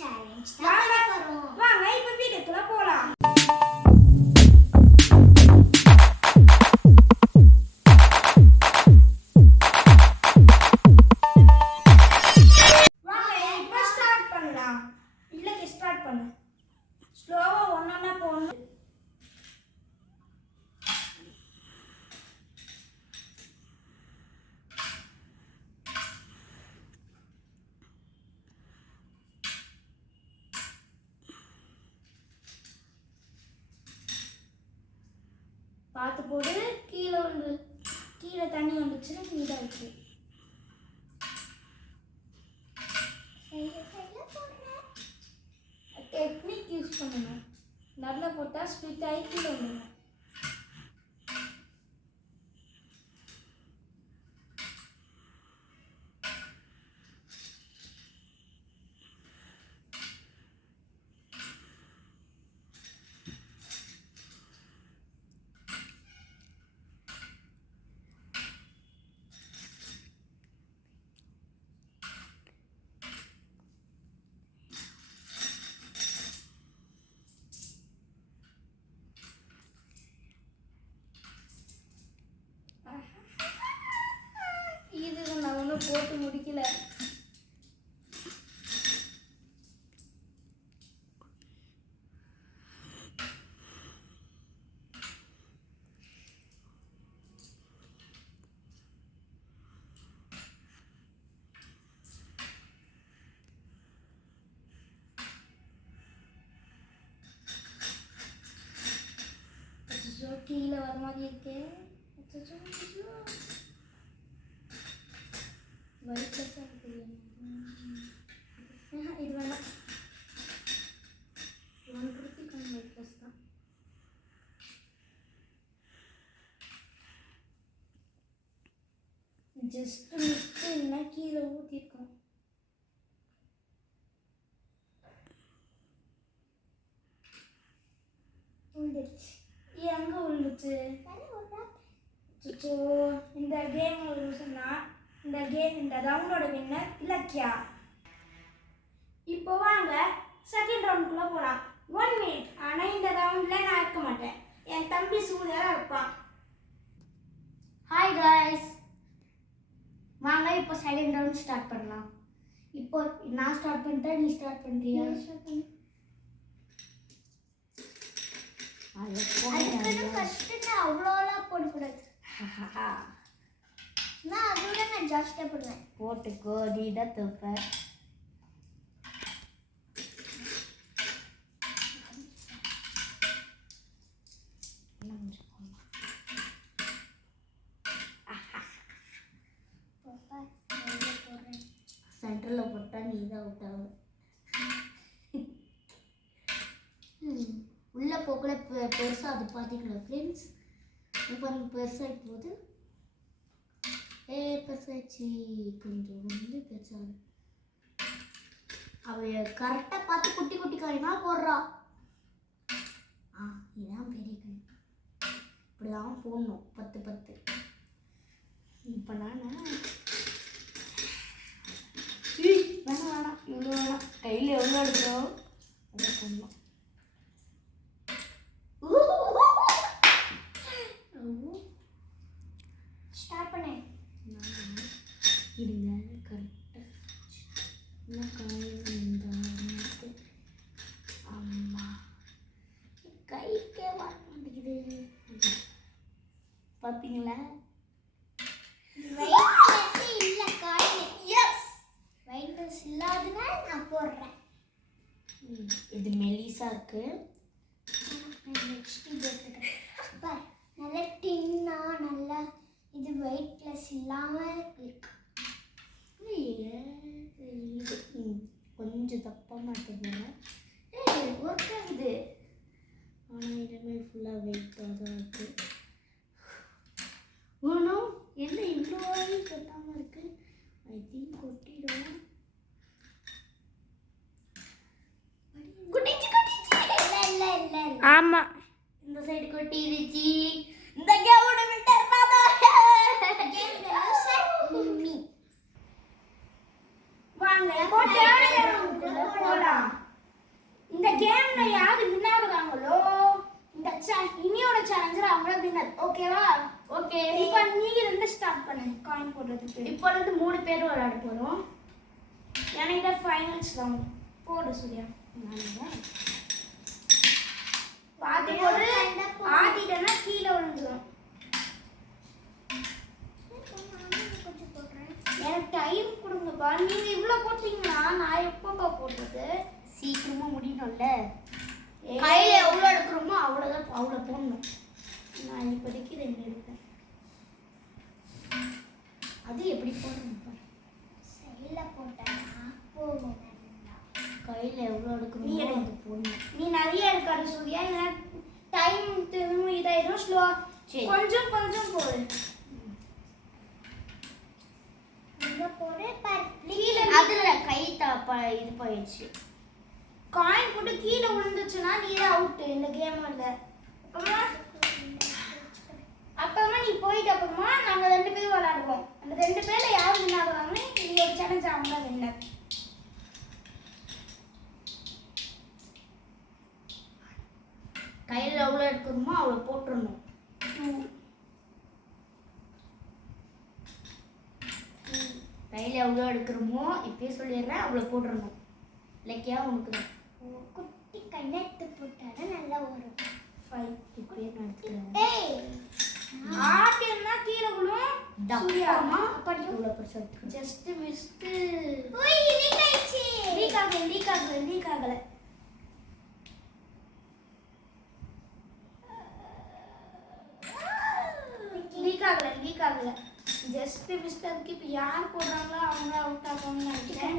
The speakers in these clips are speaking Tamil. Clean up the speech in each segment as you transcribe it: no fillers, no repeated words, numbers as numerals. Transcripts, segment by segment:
சேலஞ்ச் தான் போறோம். வாங்க இப்ப வீடியோக்குள்ள போலாம். வாங்க இப்ப ஸ்டார்ட் பண்ணலாம். இல்ல ஸ்டார்ட் பண்ணு. ஸ்லோவா ஒண்ணொண்ணா போணும். பார்த்து போடு. கீழே தண்ணி வந்துச்சுன்னா நீட்டாக இருக்கு. டெக்னிக் யூஸ் பண்ணணும். நல்லா போட்டால் ஸ்பிட் ஆகி கீழே வந்துடும். இது நான் ஒன்றும் போட்டு முடிக்கல. கீழே வர மாதிரி இருக்கே. வைட்லெஸ்ஸாக இருக்குது. இது வேணாம். ஒன்றுக்கான வைட்லெஸ் தான். ஜஸ்ட் மிஸ்ட்டு என்ன கீழே ஊற்றிருக்கோம். உழுந்துருச்சு. எங்கே உழுந்துச்சு? இந்த கேம் சொன்னா இந்த ரவுண்டோட வின்னர் இலக்கியா. இப்போ வாங்க செகண்ட் ரவுண்டுக்குள்ள போகலாம். 1 மினிட். ஆனால் இந்த ரவுண்டில் நான் இருக்க மாட்டேன். என் தம்பி சூர்யாலாம் இருப்பான். ஹாய் காய்ஸ், வாங்க இப்போ செகண்ட் ரவுண்ட் ஸ்டார்ட் பண்ணலாம். இப்போ நான் ஸ்டார்ட் பண்ணிட்டேன், நீ ஸ்டார்ட் பண்ணுறியா? ஃபஸ்ட்டு அவ்வளோலாம் போடக்கூடாது. நான் அதோட நான் ஜாஸ்தியாக போடுவேன். போட்டுக்கோ, நீ தான் தப்ப. சென்டரில் போட்டால் நீ தான் அவுட் ஆகும். உள்ளே போகல பெருசாக அது பார்த்தீங்களா ஃப்ரெண்ட்ஸ்? இப்போ பெருசாக போகுது. பெருசாச்சு, கொஞ்சம் வந்து பெருசாக. அவ கரெக்டாக பார்த்து குட்டி குட்டி காயினா போடுறா. இதுதான் பெரிய காய். இப்படிதான் போடணும். 10 10. இப்போ நான் வேணாம் இவ்வளோ வேணாம். கையில் எவ்வளோ எடுக்கிறோம் அதை போடணும். ஸ்டார்ட் பண்ணு. இருங்க, கரெக்டாக இன்னும் காய் அம்மா கைக்கே வர மாட்டேங்குது. பார்த்தீங்களா? இல்லை காய். எஸ், வைட்லெஸ் இல்லாததுனால நான் போடுறேன். இது மெலிசா இருக்கு. நல்ல டின்னா நல்லா இது வெயிட்லெஸ் இல்லாமல் இருக்கு. இது கொஞ்சம் தப்பாக மாட்டேங்குது. ஒர்க் ஆகுது. ஆனால் இனிமேல் ஃபுல்லாக வெயிட்டாக தான் இருக்கு. ஒன்றும் என்ன இவ்வளோ கொட்டாமல் இருக்கு. ஐ திங்க் கொட்டிடும். ஆமாம், இந்த சைடு கொட்டிடுச்சு. இந்த கேமோட விட்டர் வாங்க போட்டு போலாம். ஓகே இப்போ நீங்க ரெண்டு ஸ்டார்ட் பண்ணுங்க காயின் போடுறதுக்கு. இப்போ வந்து 3 பேர் விளையாட போறோம். ஏன்னா இத ஃபைனல்ஸ் ரவுண்ட். போடு சூர்யா. பாத்து போடு. ஆடிட்டனா கீழ விழுந்துரும். எனக்கு டைம் கொடுங்கப்பா. நீங்க இவ்ளோ போட்டீங்கன்னா நான் எப்பப்பா போடுறது? சீக்கிரமா முடியணும்ல. கையில எவ்வளவு எடுக்கிறோமோ அவ்வளவுதான் அவ்வளவு போடணும். நான் இப்போதைக்கு 2 எடுப்பேன். அது எப்படி போடணும் பாரு. சைடுல போட்டா போகும். கையில எவ்வளவு எடுக்கிறோமோ அது போடணும். நீ நிறைய எடுக்காத சூர்யா. எனக்கு டைம் திரும்ப இதாயிடும். ஸ்லோ சரி. கொஞ்சம் கொஞ்சம் போடு. இங்க போடு. கீழே அதுல கை தாப்பா இது போயிடுச்சு. காயின் போட்டு கீழே விழுந்துச்சுன்னா நீ தான் அவுட் இந்த கேம்ல. அப்புறமா நீ போயிட்டு அப்புறமா நாங்க 2 பேரும் விளையாடுவோம். அந்த 2 பேர்ல யார் வின் ஆகுறாங்கன்னு நீ ஒரு சேலஞ்ச் அவங்க தான் வின்னர். கையில எவ்வளவு எடுக்கிறோமோ அவ்வளவு போட்டுறணும். 2 கையில எவ்வளவு எடுக்கிறோமோ இப்பயே சொல்லிடுறேன் அவ்வளவு போட்டுறணும். இலக்கியா உனக்கு தான். குட்டி கண்ணெடுத்து போட்டாலே நல்லா வரும். 5 இப்பயே நான் எடுத்துக்கிறேன். ஏய் ஆட்டினா கீழே விழும். டப்பாமா அப்படி இவ்வளவு பெருசா எடுத்துக்கிறேன். Just missed. ஓய் லீக் ஆயிடுச்சு. லீக் ஆகல. லீக் ஆகல. லீக் ஆகல. Just missed. அதுக்கு இப்போ யார் போடுறாங்களோ அவங்க அவுட் ஆகுவாங்கன்னு நினைக்கிறேன்.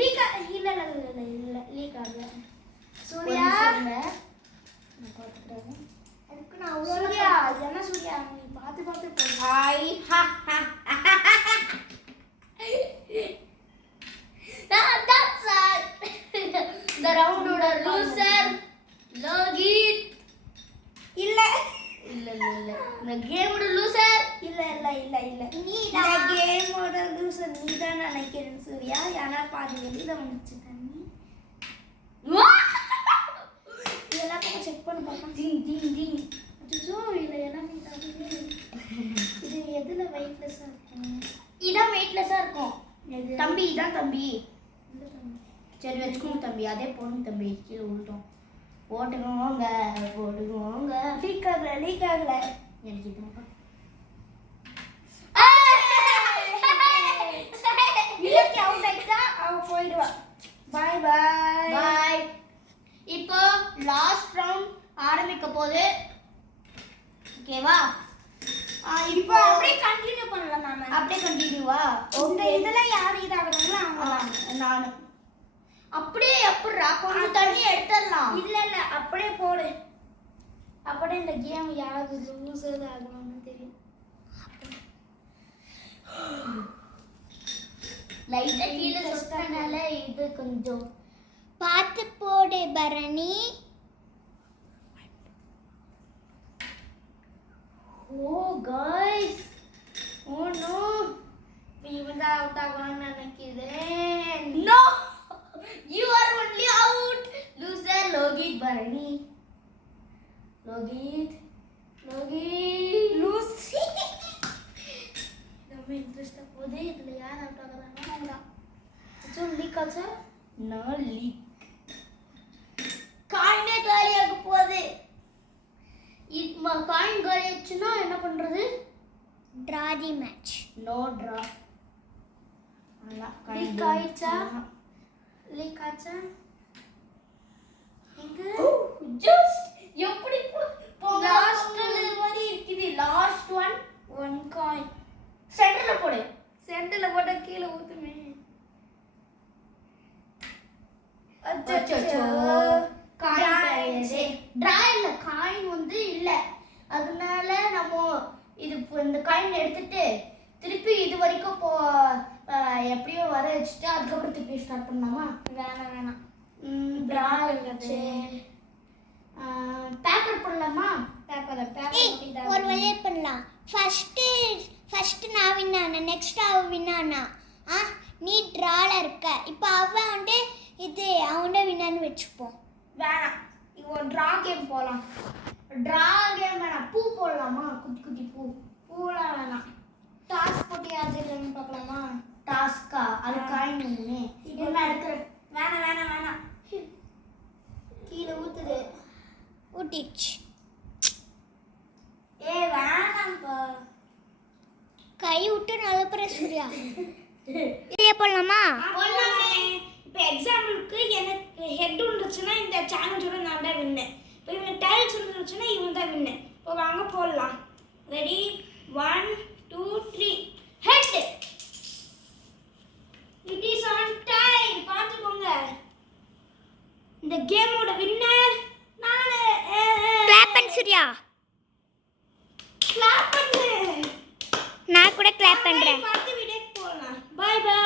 லீக் இல்ல லீக் ஆகல. சூர்யா நான் பாத்துக்கிறேன். அதுக்கு நான் அவ்வளோ சூர்யா என்ன சூர்யா நீ பார்த்து போடு. Hi that's all. The round ஓட லூசர் லோகித். இல்ல இல்ல இந்த கேமோட லூசர். இல்ல நீ தான் கேமோட லூசர். நீ தான் நினைக்கிறேன் சூர்யா. ஏன்னா பாதி வெளியில வந்துச்சு தண்ணி. இதெல்லாம் கொஞ்சம் செக் பண்ணி பார்க்கலாம். டிங் டிங் டிங். அச்சோ இல்ல எல்லாமே தண்ணி. இது எதுல வெயிட்லெஸ்ஸா இருக்கும்? இதான் வெயிட்லெஸ்ஸா இருக்கும். எது? தம்பி இதான் தம்பி. இந்த தண்ணி. சரி வச்சுக்கோங்க தம்பி. அதே போடுங்க தம்பி. கீழே விழுட்டோம். போட்டுக்கோங்க. லீக் ஆகல. எனக்கு இதுதான். இலக்கி அவுட் ஆயிட்டா அவ போயிடுவா. Bye bye. இப்போ லாஸ்ட் ரவுண்ட் ஆரம்பிக்க போகுது. ஓகேவா? இப்போ அப்படியே கண்டினியூ பண்ணலாம் நாம. அப்படியே கண்டினியூவா? இந்த இதெல்லாம் யார் இதாகுறாங்களோ அவங்க தான். நானு அப்படியே எப்படிரா கொஞ்சம் தண்ணி எடுத்துடலாம். இல்ல அப்படியே போடு. அப்படியே இந்த கேம் யாரு லூசர் ஆகணும்னு தெரியும். லைட்டா கீழே சொட்டனால இது கொஞ்சம் பார்த்து போடு Bharani. Oh guys. Oh no. இவன் தான் அவுட் ஆகணும்னு நினைக்கிறேன். No, you are only out. Loser Logit Bharani. Logit Lucy. ரொம்ப இன்ட்ரெஸ்டா போகுது. இதுல யார் அவுட் ஆகுறாங்க அவங்க தான். அச்சோ லீக் ஆச்சா? no leak. காயினே காலியாக போகுது. இப்போ காயின் காலியாச்சுன்னா என்ன பண்றது? Draw the match. No draw. Leak ஆயிடுச்சா? லீக் ஆச்சா? எங்க? ஜஸ்ட் எப்படி Last மாதிரி இருக்குது. Last one. 1 coin. சென்டர்ல போடு. சென்டர்ல போட்டா கீழே ஊத்துமே. அச்சச்சோ. டிராயிங்ல காயின் வந்து இல்ல. அதனால நம்ம இது இந்த காயின் எடுத்துட்டு திருப்பி இது வரைக்கும் எப்படியோ வர வச்சுட்டு அதுக்கப்புறம் திருப்பி ஸ்டார்ட் பண்ணலாமா? வேணாம். டிரா வச்சு பேப்பர் போடலாமா? பேப்பர் ஒரு வழியே பண்ணலாம். ஃபர்ஸ்ட் நான் வின் ஆனேன், நெக்ஸ்ட் அவ வின் ஆனா. நீ ட்ரால இருக்க. இப்போ அவன் வந்து இது அவன்ட வின்னான்னு வச்சுப்போம். வேணாம். இப்போ டிரா கேம் போலாம். ட்ரா கேம் வேணாம். பூ போடலாமா? குட்டி குட்டி பூ. பூலாம் வேணாம். டாஸ் போட்டு யார் ஜெயிக்கணும்னு பார்க்கலாமா? டாஸ்கா? அது காயின் ஒண்ணுமே. இப்போ என்ன எடுக்கிறேன்? வேணாம் வேணாம் வேணாம். கீழே ஊத்துது. ஊட்டிச்சு. வேணாம்ப்பா. கை விட்டு நழுப்புற சூர்யா. சூர்யா போடலாமா? போடலாமே. இப்போ எக்ஸாம்பிளுக்கு எனக்கு ஹெட் இருந்துச்சுன்னா இந்த சேலஞ்சோட நான் தான் வின்னேன். இப்போ இவனுக்கு டைல்ஸ் இருந்துச்சுன்னா இவன் தான் வின்னேன். இப்போ வாங்க போடலாம். Ready 1 2 3 head. It is on time. பார்த்துக்கோங்க. இந்த கேமோட வின்னர் நானு. கிளாப் பண்ணு சூர்யா. கிளாப் பண்ணு. நான் கூட கிளாப் பண்றேன். பார்த்து வீடியோக்கு போகலாம். Bye by.